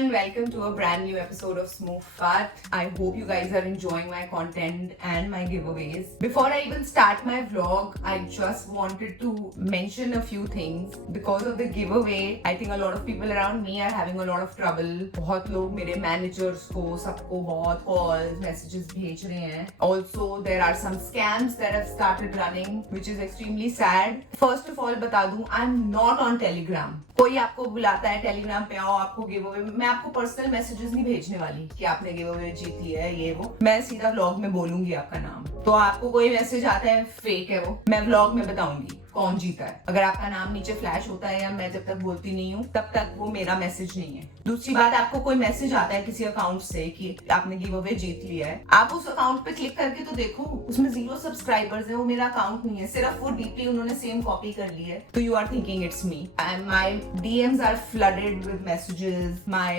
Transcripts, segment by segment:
everyone, welcome to a brand new episode of Smoke Fat. I hope you guys are enjoying my content and my giveaways. Before I even start my vlog, I just wanted to mention a few things. Because of the giveaway, I think a lot of people around me are having a lot of trouble. बहुत लोग मेरे managers को सबको बहुत calls, messages भेज रहे हैं. Also, there are some scams that have started running, which is extremely sad. First of all, बता दूं, I'm not on Telegram. कोई आपको बुलाता है टेलीग्राम पे आओ आपको गिव अवे, मैं आपको पर्सनल मैसेजेस नहीं भेजने वाली कि आपने गिव अवे जीत लिया है ये वो. मैं सीधा व्लॉग में बोलूंगी आपका नाम. तो आपको कोई मैसेज आता है फेक है वो, मैं व्लॉग में बताऊंगी कौन जीता है. अगर आपका नाम नीचे फ्लैश होता है या मैं जब तक बोलती नहीं हूँ तब तक वो मेरा मैसेज नहीं है. दूसरी बात, आपको कोई मैसेज आता है किसी अकाउंट से कि आपने गिव अवे जीत लिया है, आप उस अकाउंट पे क्लिक करके तो देखो, उसमें 0 सब्सक्राइबर्स है, वो मेरा अकाउंट नहीं है, सिर्फ वो डीपी उन्होंने सेम कॉपी कर ली है. तो you are thinking it's me and my DMs are flooded with messages. My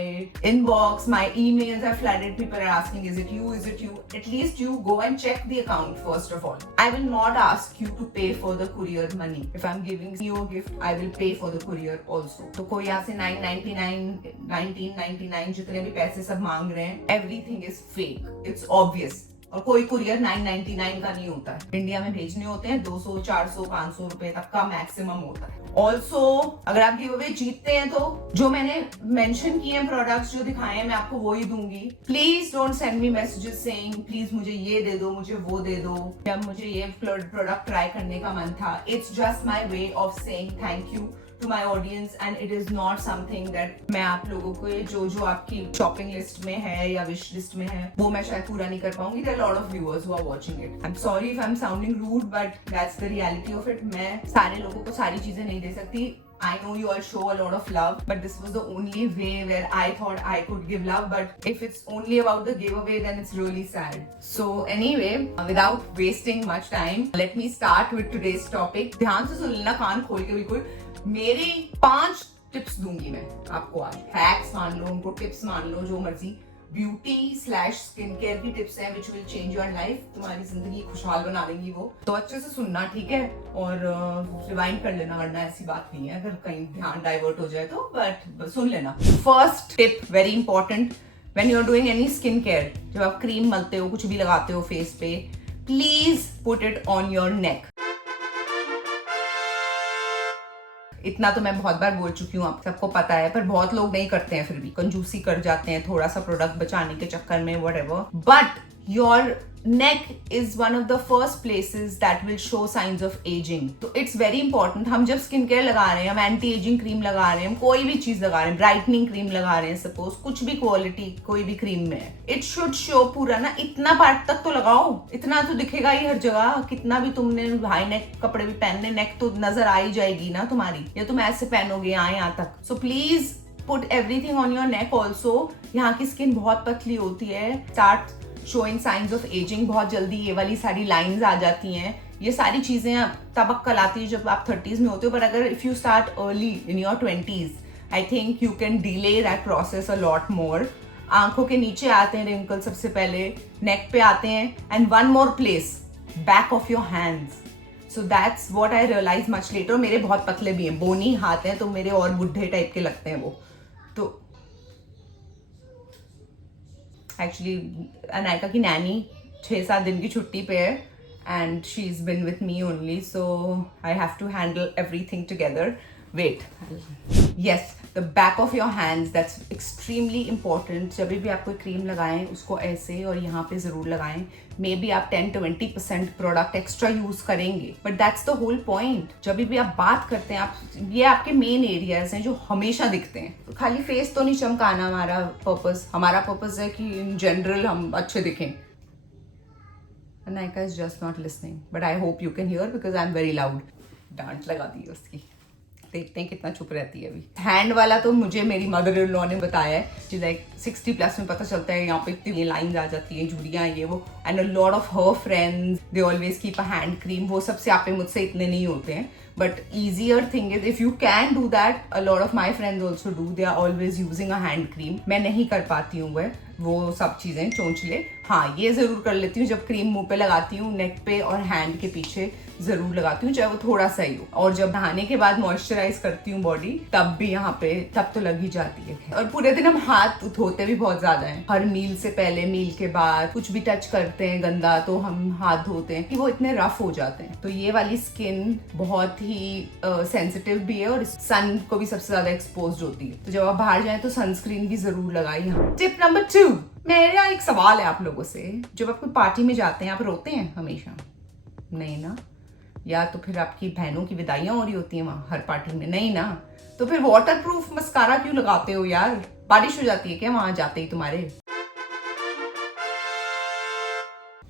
inbox, my emails are flooded. People are asking, is it you? Is it you? At least you go and check the account first of all. I will not ask you to pay for the courier money. If I'm giving you a gift, I will pay for the courier also. तो कोई यहाँ से 999, 1999 जितने भी पैसे सब मांग रहे हैं, everything is fake. It's obvious. और कोई कुरियर 999 का नहीं होता है. इंडिया में भेजने होते हैं 200, 400, 500 रुपए तक का मैक्सिमम होता है. ऑल्सो अगर आप गिव अवे जीतते हैं तो जो मैंने मेंशन किए हैं प्रोडक्ट्स जो दिखाए हैं मैं आपको वो ही दूंगी. Please don't send me messages saying please मुझे ये दे दो, मुझे वो दे दो, या मुझे ये प्रोडक्ट ट्राई करने का मन था. It's just my way of saying thank you to my audience and it is not something that मैं आप लोगों को जो आपकी शॉपिंग लिस्ट में है या विश लिस्ट में है वो मैं शायद पूरा नहीं कर पाऊंगी. There are a lot of viewers who are watching it. I'm sorry if I'm sounding rude but that's the reality of it. मैं सारे लोगों को सारी चीजें नहीं दे सकती. I know you all show a lot of love, but this was the only way where I thought I could give love. But if it's only about the giveaway, then it's really sad. So anyway, without wasting much time, let me start with today's topic. ध्यान से सुन लेना, कान खोल के बिल्कुल. मेरी 5 tips दूंगी मैं आपको आज. हैक्स मान लो, उनको टिप्स मान लो, जो मर्जी. ब्यूटी/स्किन केयर की टिप्स हैं which will change your life. तुम्हारी जिंदगी खुशहाल बना देंगी वो. तो अच्छे से सुनना, ठीक है, और रिवाइंड कर लेना, वरना ऐसी बात नहीं है अगर कहीं ध्यान डाइवर्ट हो जाए तो. बट सुन लेना. First tip, very important, when you are doing any skin care, जब आप क्रीम मलते हो, कुछ भी लगाते हो फेस पे, please put it on your neck. इतना तो मैं बहुत बार बोल चुकी हूँ, आप सबको पता है, पर बहुत लोग नहीं करते हैं, फिर भी कंजूसी कर जाते हैं थोड़ा सा प्रोडक्ट बचाने के चक्कर में, whatever. But your neck is one of the first places that will show signs of aging. तो it's very important. हम जब स्किन केयर लगा रहे हैं, हम एंटी एजिंग क्रीम लगा रहे हैं, हम कोई भी चीज लगा रहे हैं, ब्राइटनिंग क्रीम लगा रहे हैं, सपोज कुछ भी क्वालिटी कोई भी क्रीम में है, इट शुड शो पूरा ना, इतना पार्ट तक तो लगाओ, इतना तो दिखेगा ही हर जगह. कितना भी तुमने हाई नेक कपड़े भी पहनने, नेक तो नजर आ ही जाएगी ना तुम्हारी, या तुम ऐसे पहनोगे यहाँ तक. So please put everything on your neck also. यहाँ की स्किन बहुत पतली होती है, start showing science of ageing, बहुत जल्दी ये वाली सारी लाइंस आ जाती हैं. ये सारी चीजें तब अक्कल आती है जब आप 30s में होते हो. पर अगर if you start early in your 20s, I think you can delay that process a lot more. आंखों के नीचे आते हैं रिंकल सबसे पहले, नेक पे आते हैं, and one more place, back of your hands. So that's what I realize much later. मेरे बहुत पतले भी हैं, बोनी हाथ हैं, तो मेरे और बुढ़े टाइप के लगते हैं वो. तो एक्चुअली अनायका की नैनी 6-7 दिन की छुट्टी पे है and she is been with me only, so I have to handle everything together. Wait, yes, the back of your hands, that's extremely important. जब भी आप कोई क्रीम लगाएं उसको ऐसे और यहाँ पे जरूर लगाएं. मे बी आप 10-20% प्रोडक्ट एक्स्ट्रा यूज करेंगे, but that's the whole point. जब भी आप बात करते हैं, आप ये आपके मेन एरियाज हैं जो हमेशा दिखते हैं. खाली फेस तो नहीं चमकाना हमारा पर्पस. हमारा पर्पस है कि इन जनरल हम अच्छे दिखें. Naika is just not listening, but I hope you can hear because I'm very loud. डांट लगा दी है उसकी. देखते हैं कितना चुप रहती है अभी. हैंड वाला तो मुझे मेरी मदर इन लॉ ने बताया है कि लाइक 60+ में पता चलता है, यहाँ पे इतनी लाइंस आ जाती हैं, झुर्रियाँ, ये वो. And a lot of her friends they always keep a hand cream. वो सब स्यापे मुझसे इतने नहीं होते हैं, But easier thing is if you can do that, a lot of my friends also do. They are always using a hand cream. मैं नहीं कर पाती हूँ वो सब चीजें चोंचले. हाँ, ये जरूर कर लेती हूँ जब क्रीम मुंह पे लगाती हूँ, नेक पे और हैंड के पीछे जरूर लगाती हूँ, चाहे वो थोड़ा सा ही हो. और जब नहाने के बाद मॉइस्चराइज करती हूँ बॉडी, तब भी यहाँ पे तब तो लग ही जाती है. और पूरे दिन हम हाथ धोते भी बहुत ज्यादा हैं. हर मील से पहले, मील के बाद कुछ भी टच करते हैं गंदा तो हम हाथ धोते हैं कि वो इतने रफ हो जाते हैं. तो ये वाली स्किन बहुत ही सेंसिटिव भी है और सन को भी सबसे ज्यादा एक्सपोज होती है. तो जब आप बाहर जाए तो सनस्क्रीन भी जरूर लगाइए. टिप नंबर 2, मेरा एक सवाल है आप लोगों से. जब आप कोई पार्टी में जाते हैं, आप रोते हैं हमेशा? नहीं ना? या तो फिर आपकी बहनों की विदाइयां हो रही होती हैं वहां हर पार्टी में? नहीं ना? तो फिर वाटरप्रूफ मस्कारा क्यों लगाते हो यार? बारिश हो जाती है क्या वहां जाते ही तुम्हारे?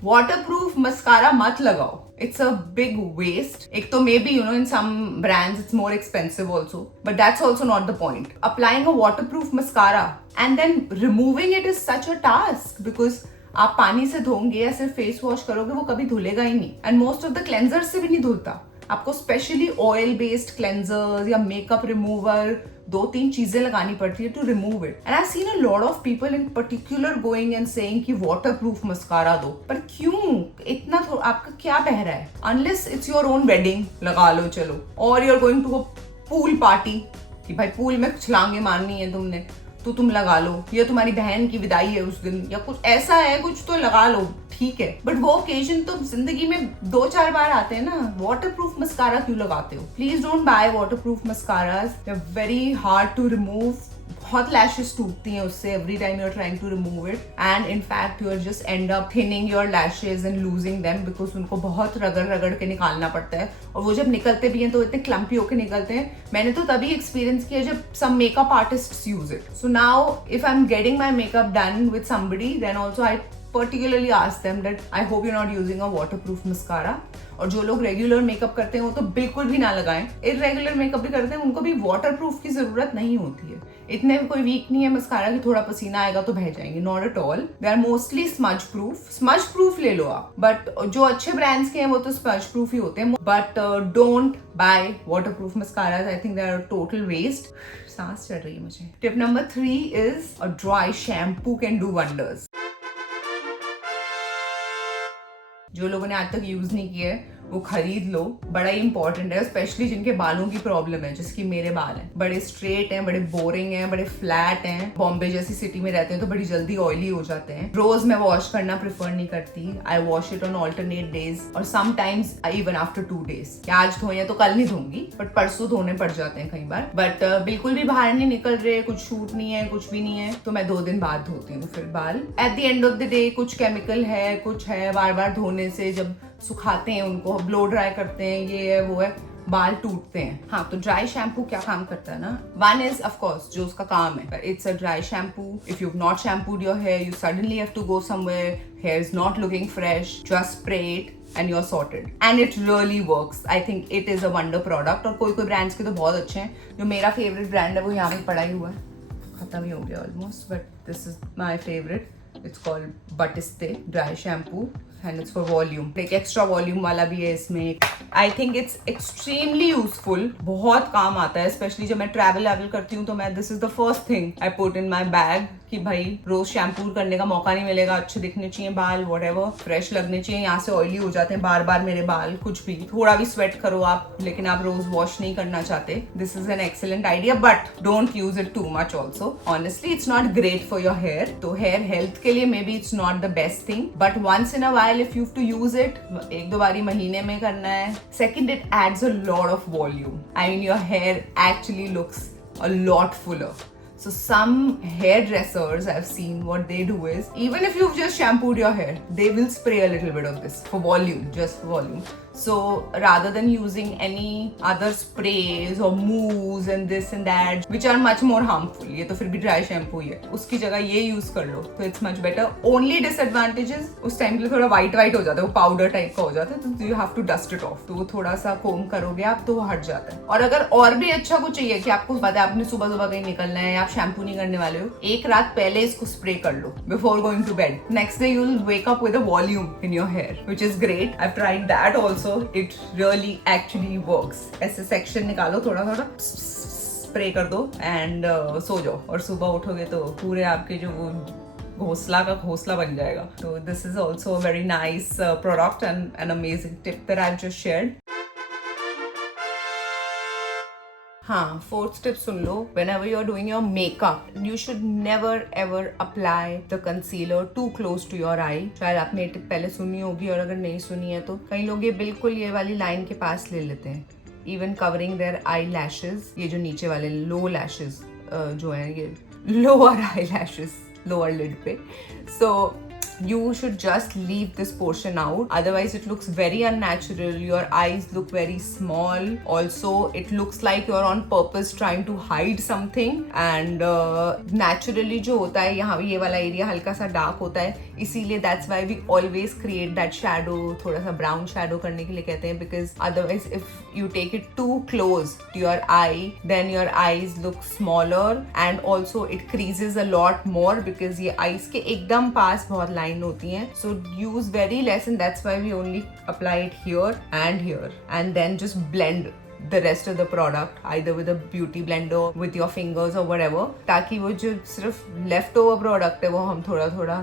वाटरप्रूफ मस्कारा मत लगाओ. It's a big waste. एक तो maybe in some brands it's more expensive also, but that's also not the point. Applying a waterproof mascara and then removing it is such a task because आप पानी से धोंगे या सिर्फ face wash करोगे, वो कभी धुलेगा ही नहीं. And most of the cleanser से भी नहीं धुलता. आपको स्पेशली ऑयल बेस्ड क्लेंजर्स या मेकअप रिमूवर 2-3 चीजें लगानी पड़ती है to remove it. And I seen a lot of people in particular going and saying कि वाटरप्रूफ मस्कारा दो. पर क्यों इतना? आपका क्या बह रहा है? Unless it's your own wedding, लगा लो चलो. और you are going to a pool party कि भाई पूल में छलांगे मारनी है तुमने, तो तुम लगा लो. या तुम्हारी बहन की विदाई है उस दिन या कुछ ऐसा है, कुछ तो लगा लो, ठीक है. बट वो ओकेजन तो जिंदगी में 2-4 बार आते हैं ना. वाटरप्रूफ मस्कारा क्यों लगाते हो? Please don't buy waterproof mascaras. They are very hard to remove. बहुत लैशेस टूटती हैं उससे every time you are trying to remove it. And in fact you are just end up thinning your lashes and losing them because उनको बहुत रगड़ रगड़ के निकालना पड़ता है. और वो जब निकलते भी हैं तो इतने क्लम्पी होके निकलते हैं. मैंने तो तभी एक्सपीरियंस किया जब some makeup artists use it. So now if I am getting my makeup done with somebody, then also I particularly ask them that I hope you're not using a waterproof mascara. और जो लोग regular makeup करते हैं वो तो बिल्कुल भी ना लगाएं. इरेगुलर मेकअप भी करते हैं उनको भी वाटरप्रूफ की जरूरत नहीं होती है. इतने कोई वीक नहीं है मस्कारा कि थोड़ा पसीना आएगा तो बह जाएंगे. Not at all. They are mostly smudge proof. Smudge proof ले लो आप, बट जो अच्छे ब्रांड्स के हैं वो तो स्मज प्रूफ ही होते हैं. But don't buy waterproof mascaras. I think they are total waste. सांस चढ़ रही है मुझे. Tip number 3 is a dry shampoo can do wonders. जो लोगों ने आज तक यूज नहीं किया है वो खरीद लो. बड़ा ही इंपॉर्टेंट है, स्पेशली जिनके बालों की प्रॉब्लम है, जिसकी मेरे बाल हैं. बड़े स्ट्रेट हैं, बड़े बोरिंग हैं, बड़े फ्लैट हैं. बॉम्बे जैसी सिटी में रहते हैं तो बड़ी जल्दी ऑयली हो जाते हैं. रोज मैं वॉश करना प्रेफर नहीं करती. I wash it on alternate days और समटाइम्स इवन आफ्टर 2 days. आज धोए तो कल नहीं धोंगी, बट परसों धोने पड़ जाते हैं कई बार. बट बिल्कुल भी बाहर नहीं निकल रहे, कुछ शूट नहीं है, कुछ भी नहीं है, तो मैं 2 दिन बाद धोती हूँ फिर बाल. At the end of the day कुछ केमिकल है, कुछ है, बार बार धोने से जब सुखाते हैं उनको, ब्लो ड्राई करते हैं, ये है वो है, बाल टूटते हैं. हाँ, तो ड्राई शैम्पू क्या काम करता है ना. वन इज ऑफ कोर्स जो उसका काम है, it's a dry shampoo. If you have not shampooed your hair, you suddenly have to go somewhere, hair is not looking fresh, just spray it and you're sorted. And it really works. I think it is a wonder product. और कोई brands के तो बहुत अच्छे हैं. जो मेरा favourite brand है वो यहाँ पे पड़ा ही हुआ है, खत्म ही हो गया almost, but this is my favourite. It's called Batiste dry shampoo and it's for volume. एक एक्स्ट्रा वॉल्यूम वाला भी है इसमें. I think it's extremely useful. बहुत काम आता है, स्पेशली जब मैं ट्रैवल करती हूँ तो मैं this is the first thing I put in my bag कि भाई रोज शैम्पू करने का मौका नहीं मिलेगा. अच्छे दिखने चाहिए बाल, व्हाटएवर, फ्रेश लगने चाहिए. यहाँ से ऑयली हो जाते हैं बार बार मेरे बाल. कुछ भी थोड़ा भी स्वेट करो आप, लेकिन आप रोज वॉश नहीं करना चाहते, this is an excellent idea. But don't use it too much also. Honestly it's not great for your hair. तो हेयर हेल्थ के लिए maybe it's not the best thing, but once in a while if you to use it, 1-2 बारी महीने में करना है. Second, it adds a lot of volume. I mean your hair actually looks a lot fuller. So some hairdressers I've seen, what they do is, even if you've just shampooed your hair, they will spray a little bit of this for volume, just for volume. So rather than using any other sprays or mousse and this and that, which are much more harmful, ये तो फिर भी dry shampoo ही है, उसकी जगह ये use कर लो तो it's much better. Only disadvantages, उस टाइम के लिए थोड़ा white हो जाता है, वो powder टाइप का हो जाता है, तो you have to dust it off. तो वो थोड़ा सा comb करोगे आप तो वो हट जाता है. और अगर और भी अच्छा कुछ चाहिए कि आपको पता है आपने सुबह सुबह कहीं निकलना है, आप शैम्पू नहीं करने वाले हो, एक रात पहले इसको स्प्रे कर लो before going to bed. Next day you will wake up with a volume in your hair, which is great. I have tried that also. also it really actually works. ऐसे section निकालो थोड़ा थोड़ा spray कर दो and so जाओ, और सुबह उठोगे तो पूरे आपके जो वो घोंसला का घोंसला बन जाएगा. So this is also a very nice product and an amazing tip that I've just shared. हाँ, fourth tip soon low. Whenever you're doing your makeup, you should never ever apply the concealer too close to your eye. शायद आपने ये tip पहले सुनी होगी, और अगर नहीं सुनी है तो कई लोग ये बिल्कुल ये वाली लाइन के पास ले लेते हैं. Even covering their eyelashes, ये जो नीचे वाले low lashes जो है, ये lower eyelashes, lower lid पे. So you should just leave this portion out, otherwise it looks very unnatural. Your eyes look very small. Also it looks like you're on purpose trying to hide something, and naturally जो होता है यहाँ ये वाला area हल्का सा dark होता है, इसीलिए that's why we always create that shadow, थोड़ा सा brown shadow करने के लिए कहते हैं, because otherwise if you take it too close to your eye, then your eyes look smaller and also it creases a lot more, because ये eyes के एकदम पास बहुत line होती हैं. So use very less, and that's why we only apply it here, and then just blend the rest of the product either with a beauty blender, with your fingers or whatever, ताकि वो जो सिर्फ leftover product है वो हम थोड़ा थोड़ा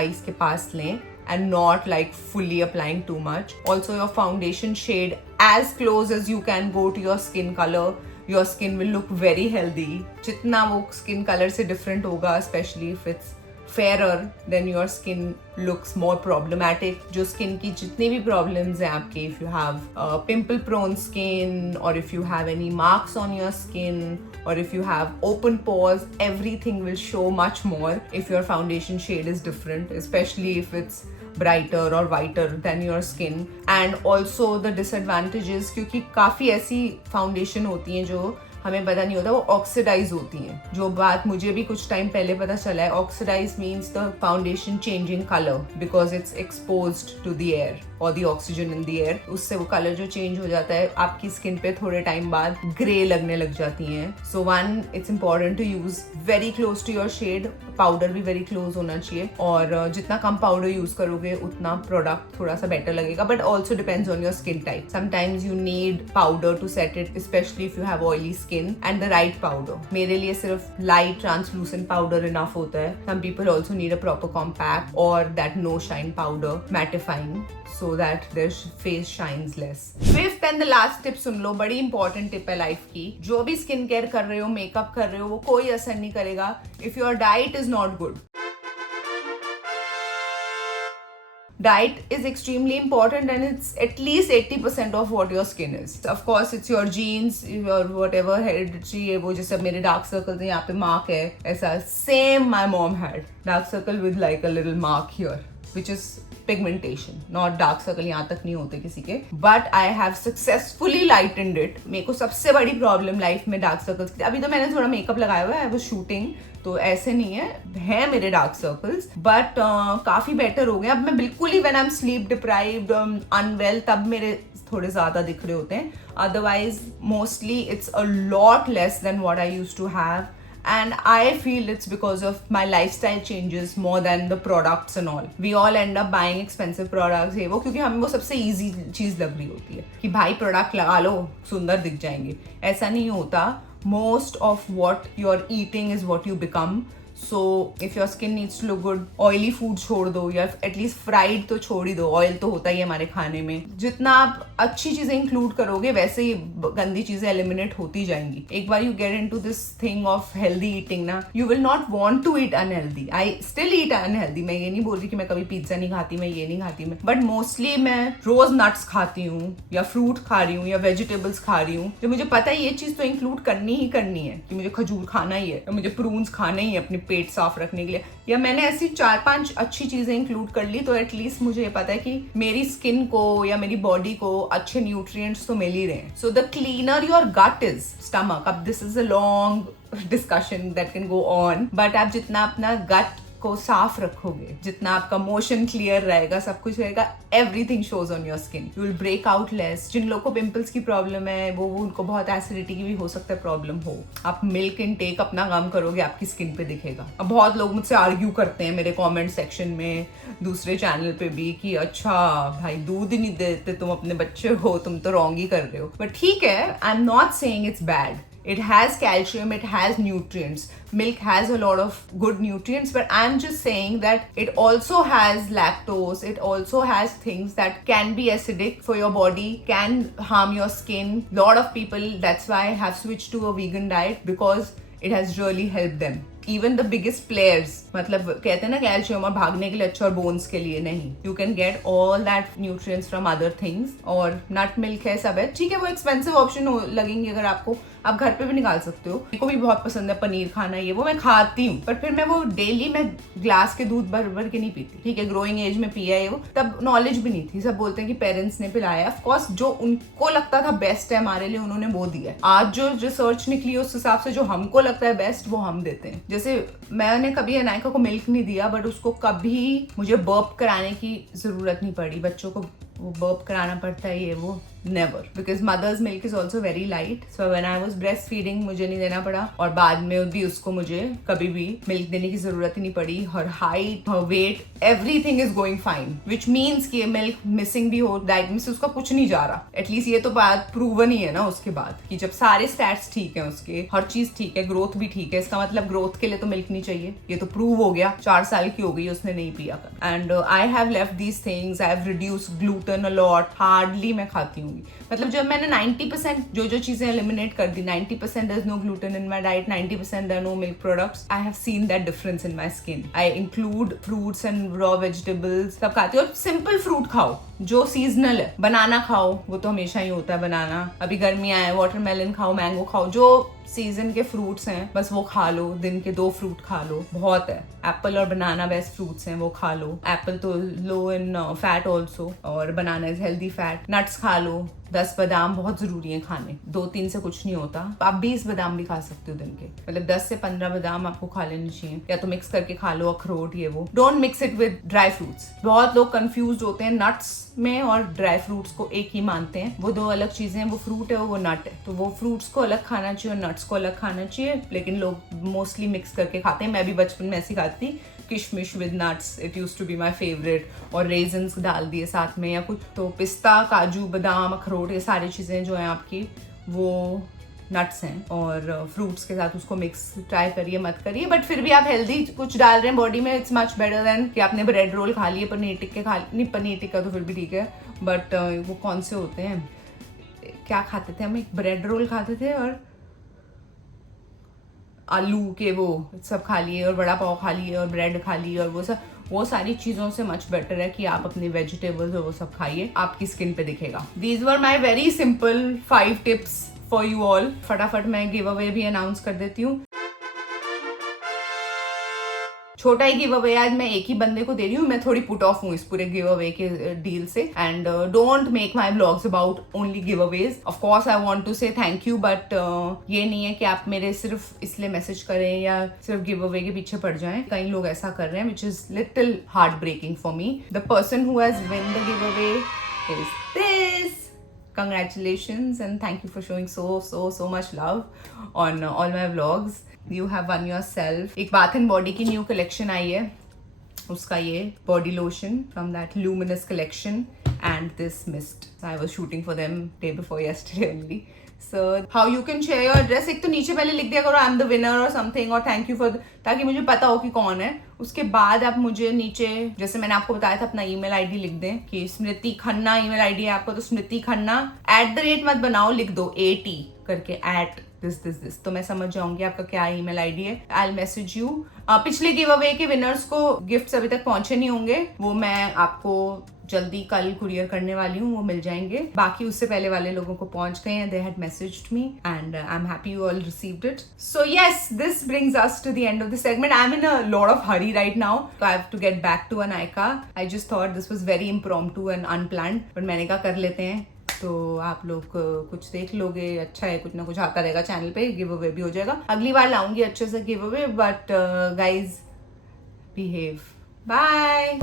eyes के पास लें, and not like fully applying too much. Also your foundation shade as close as you can go to your skin color. Your skin will look very healthy. जितना वो skin color से different होगा, especially if it's fairer, then your skin looks more problematic. जो skin की जितनी भी problems हैं आपके, if you have pimple prone skin, or if you have any marks on your skin, or if you have open pores, everything will show much more if your foundation shade is different, especially if it's brighter or whiter than your skin. And also the disadvantages, क्योंकि काफ़ी ऐसी foundation होती हैं जो हमें पता नहीं होता, वो ऑक्सीडाइज होती हैं. जो बात मुझे भी कुछ टाइम पहले पता चला है, oxidise means the foundation changing colour because it's exposed to the air और the oxygen in the air. उससे वो कलर जो चेंज हो जाता है, आपकी स्किन पे थोड़े टाइम बाद ग्रे लगने लग जाती हैं. So one, it's important to use very close to your shade. Powder भी वेरी क्लोज होना चाहिए, और जितना कम पाउडर यूज करोगे उतना प्रोडक्ट थोड़ा सा बेटर लगेगा. But also depends on your skin type. Sometimes you need powder to set it, specially if you have oily skin, and the right powder. मेरे लिए सिर्फ light translucent powder enough होता है. Some people also need a proper compact or that no shine powder mattifying, so that their face shines less. Fifth and the last tip सुन लो, बड़ी important tip है life की. जो भी skin care कर रहे हो, makeup कर रहे हो, वो कोई असर नहीं करेगा if your diet is not good. Diet is extremely important, and it's at least 80% of what your skin is. Of course, it's your genes, your whatever hereditary है वो. जैसे मेरे dark circles यहाँ पे mark है ऐसा. Same my mom had dark circle with like a little mark here, which is pigmentation. Not dark circle यहाँ तक नहीं होते किसी के. But I have successfully lightened it. मेरे को सबसे बड़ी problem life में dark circles की. अभी तो मैंने थोड़ा makeup लगाया हुआ है. I was shooting, तो ऐसे नहीं है मेरे डार्क सर्कल्स, बट काफी बेटर हो गए. अब मैं बिल्कुल ही when I am sleep deprived, unwell, तब मेरे थोड़े ज्यादा दिख रहे होते हैं. Otherwise mostly it's a lot less than what I used to have. And I feel it's because of my lifestyle changes more than the products and all. We all end up buying expensive products, ये वो, क्योंकि हमें वो सबसे easy चीज लग रही होती है कि भाई प्रोडक्ट लगा लो, सुंदर दिख जाएंगे. ऐसा नहीं होता. Most of what you're eating is what you become. So if your skin needs to look good, oily food छोड़ दो, या at least fried तो छोड़ ही दो. ऑयल तो होता ही है हमारे खाने में. जितना आप अच्छी चीजें इंक्लूड करोगे, वैसे ही गंदी चीजें एलिमिनेट होती जाएंगी. एक बार you get into this thing of healthy eating ना, you will not want to eat unhealthy. I still eat unhealthy. मैं ये नहीं बोल रही कि मैं कभी पिज्जा नहीं खाती, मैं ये नहीं खाती, बट मोस्टली मैं रोज नट्स खाती हूँ, या फ्रूट खा रही हूँ, या वेजिटेबल्स खा रही हूँ. जो मुझे पता है ये चीज तो इंक्लूड करनी ही करनी है, कि मुझे खजूर खाना ही है, या मुझे प्रून्स खाने ही है अपने पेट साफ रखने के लिए, या मैंने ऐसी 4-5 अच्छी चीजें इंक्लूड कर ली, तो एटलीस्ट मुझे ये पता है कि मेरी स्किन को या मेरी बॉडी को अच्छे न्यूट्रिएंट्स तो मिल ही रहे हैं. So the cleaner your gut is, stomach, अब this is a long discussion that can go on, but आप जितना अपना गट को साफ रखोगे, जितना आपका मोशन क्लियर रहेगा, सब कुछ रहेगा, everything shows on your skin. You will break out less. जिन लोगों को पिंपल्स की प्रॉब्लम है वो उनको बहुत एसिडिटी की भी हो सकता है प्रॉब्लम हो. आप मिल्क इनटेक अपना कम करोगे, आपकी स्किन पे दिखेगा. अब बहुत लोग मुझसे आर्ग्यू करते हैं मेरे कमेंट सेक्शन में, दूसरे चैनल पे भी, कि अच्छा भाई दूध ही नहीं देते तुम, अपने बच्चे हो, तुम तो रॉन्ग ही कर रहे हो. बट ठीक है, I am not saying it's bad. It has calcium, it has nutrients. Milk has a lot of good nutrients, but I'm just saying that it also has lactose, it also has things that can be acidic for your body, can harm your skin. Lot of people, that's why, have switched to a vegan diet because it has really helped them. Even the biggest players, मतलब कहते हैं ना calcium और भागने के लिए अच्छा और बोन्स के लिए, नहीं. You can get all that nutrients from other things. और नट मिल्क है, सब है, ठीक है. वो एक्सपेंसिव ऑप्शन लगेंगे अगर आपको, आप घर पे भी निकाल सकते हो. मेरे को भी बहुत पसंद है पनीर खाना, ये वो मैं खाती हूँ, पर फिर मैं वो डेली मैं ग्लास के दूध भर भर के नहीं पीती. ठीक है, ग्रोइंग एज में पिया है वो, तब नॉलेज भी नहीं थी. सब बोलते हैं कि पेरेंट्स ने पिलाया. ऑफ कोर्स जो उनको लगता था बेस्ट है हमारे लिए, उन्होंने वो दिया. आज जो रिसर्च निकली उस हिसाब से जो हमको लगता है बेस्ट वो हम देते हैं. जैसे मैंने कभी अनायका को मिल्क नहीं दिया, बट उसको कभी मुझे बर्प कराने की जरूरत नहीं पड़ी. बच्चों को वो बर्प कराना पड़ता है, ये वो, never, because mother's milk is also very light. So when I was breast feeding मुझे नहीं देना पड़ा, और बाद में भी उसको मुझे कभी भी मिल्क देने की जरूरत ही नहीं पड़ी. हर हाइट, हर weight, everything is going fine, which means कि मिल्क मिसिंग भी हो, डाइट में से उसका कुछ नहीं जा रहा. एटलीस्ट ये तो बात प्रूवन ही है ना उसके बाद, कि जब सारे स्टैट्स ठीक है, उसके हर चीज ठीक है, ग्रोथ भी ठीक है, इसका मतलब ग्रोथ के लिए तो मिल्क नहीं चाहिए. ये तो प्रूव हो गया. 4 साल की हो गई, उसने नहीं पिया. And I have left these things. I have reduced gluten a lot. Hardly मैं खाती हूँ, मतलब जब मैंने 90% जो चीजें एलिमिनेट कर दी, 90% there is no gluten in my diet, 90% there are no milk products, I have seen that difference in my skin. I include fruits and raw vegetables, सब खाती हूँ. और सिंपल फ्रूट खाओ जो सीजनल है. बनाना खाओ, वो तो हमेशा ही होता है बनाना. अभी गर्मियां हैं, वाटरमेलन खाओ, मैंगो खाओ, जो सीजन के फ्रूट्स हैं बस वो खा लो. दिन के 2 फ्रूट खा लो, बहुत है. एप्पल और बनाना बेस्ट फ्रूट्स हैं, वो खा लो. एप्पल तो लो इन फैट ऑल्सो, और बनाना इज हेल्दी फैट. नट्स खा लो. 10 बादाम बहुत जरूरी है खाने, 2-3 से कुछ नहीं होता. आप 20 बादाम भी खा सकते हो दिन के, मतलब 10 से 15 बादाम आपको खा लेने चाहिए, या तो मिक्स करके खा लो अखरोट, ये वो. Don't mix it with dry fruits. बहुत लोग कंफ्यूज होते हैं नट्स में और ड्राई फ्रूट्स को एक ही मानते हैं. वो 2 अलग चीजें हैं. वो फ्रूट है, वो नट है. तो वो फ्रूट्स को अलग खाना चाहिए और नट्स को अलग खाना चाहिए, लेकिन लोग मोस्टली मिक्स करके खाते हैं. मैं भी बचपन में ऐसी खाती थी, किशमिश with nuts, it used to be my favourite, और रेजन्स डाल दिए साथ में या कुछ. तो पिस्ता, काजू, बादाम, अखरोट, ये सारी चीजें जो हैं आपकी, वो नट्स हैं, और फ्रूट्स के साथ उसको मिक्स ट्राई करिए, मत करिए. बट फिर भी आप हेल्दी कुछ डाल रहे हैं बॉडी में, इट्स मच बेटर देन कि आपने ब्रेड रोल खा लिए, पनीर टिक्के खा लिए. नहीं, पनीर टिक्का तो फिर भी ठीक है, बट वो कौन से होते हैं, क्या खाते थे हम, एक ब्रेड रोल खाते थे और आलू के वो सब खा लिए, और बड़ा पाव खा लिए, और ब्रेड खा लिए, और वो सब. वो सारी चीजों से मच बेटर है कि आप अपने वेजिटेबल्स और वो सब खाइए, आपकी स्किन पे दिखेगा. These were my very simple 5 tips for you all. फटाफट मैं गिव अवे भी अनाउंस कर देती हूँ. छोटा ही गिव अवे आज मैं एक ही बंदे को दे रही हूँ. मैं थोड़ी पुट ऑफ हूँ इस पूरे गिव अवे के डील से. And don't make my blogs about only giveaways. Of course I want to say thank you, but ये नहीं है कि आप मेरे सिर्फ इसलिए मैसेज करें या सिर्फ गिव अवे के पीछे पड़ जाएं. कई लोग ऐसा कर रहे हैं, which is little heartbreaking for me. The person who has win the giveaway is this. Congratulations and thank you for showing so much love on all my vlogs. You have won yourself एक Bath and Body की new collection आई है, उसका ये body lotion from that luminous collection and this mist. I was shooting for them day before yesterday only. So how you can share your address, एक तो नीचे पहले लिख दिया करो I am the winner or something और thank you for ताकि मुझे पता हो कि कौन है. उसके बाद आप मुझे नीचे, जैसे मैंने आपको बताया था, अपना ईमेल आईडी लिख दें कि स्मृति खन्ना ईमेल आईडी है आपको, तो स्मृति खन्ना @ मत बनाओ, लिख दो AT करके @this, तो मैं समझ जाऊंगी आपका क्या ईमेल आईडी है. I will message you. पिछले गिव अवे के विनर्स को गिफ्ट्स अभी तक पहुंचे नहीं होंगे, वो मैं आपको जल्दी कल कुरियर करने वाली हूँ, वो मिल जाएंगे. बाकी उससे पहले वाले लोगों को पहुंच गए हैं. They had messaged me and I am happy you all received it. So yes, this brings us to the end of the segment. I am in a lot of hurry right now, so I have to get back to Anaika. I just thought this was very impromptu and unplanned, but मैंने कहा कर लेते हैं. तो आप लोग कुछ देख लोगे, अच्छा है, कुछ ना कुछ आता रहेगा चैनल पे. गिव अवे भी हो जाएगा, अगली बार लाऊंगी अच्छे से give away. But guys, behave. Bye.